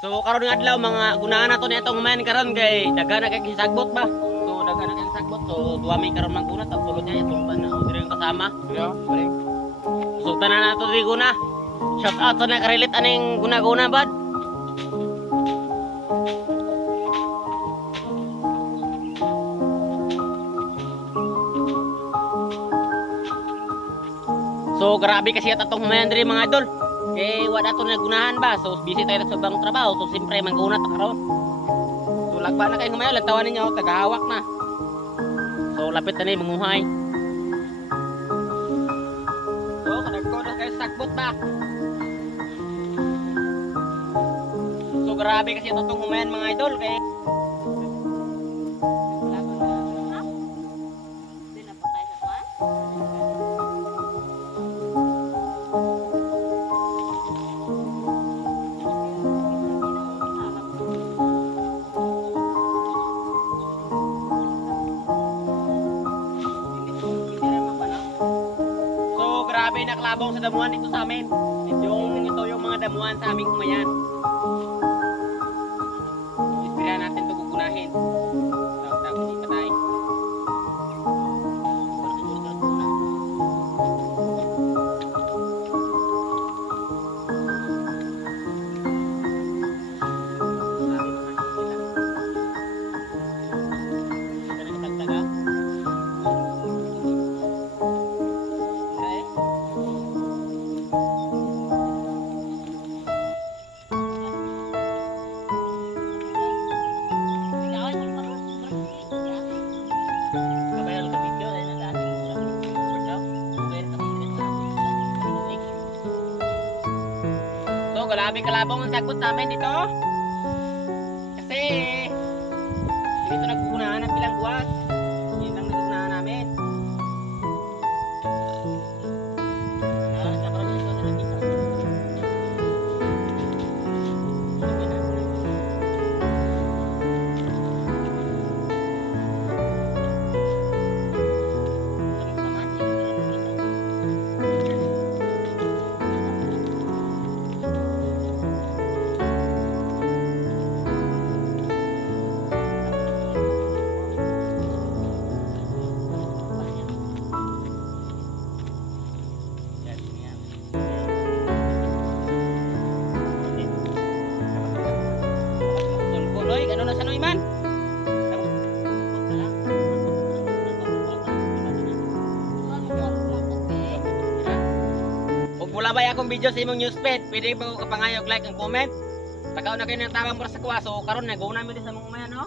So karon nga adlaw mga gunahan nato nitong man karon kay daghan na kay sagbot ba. So daghan na kay sagbot. So duwa may karon man guna tapos sulod niya itong ban na diri kasama. Yeah, bring. So tanan nato diri guna. Shout out sa nakarelate aning guna-guna bad. So grabe kasi atong humayan diri mga idol. Kay wala to nagunahan ba. So busy tayo sa ibang trabaho. So siyempre mangguna ta karon. So lagba na kay humayan lagtawan ninyo tagahawak na. So lapit na ni manguhay. So kadagko na kay sagbot ba. So grabe kasi atong humayan mga idol kay grabe naklabong sa damuhan dito sa amin. Ito yung mga damuhan sa aming kumayan. Ispira natin ito kukunahin. Tapos di patay. Grabe kalabong ang sagot namin dito. Kasi dito nagkukunahan ng pilang buwas. Yun lang nagkukunahan namin. Ano na sa Noiman? Kung wala ba akong video sa imong newsfeed, pwede ba ko kapangayog like and comment? Tagaw na kayo ng tamang para sa kuwa. So karon na go namin din sa mga kumayan, no?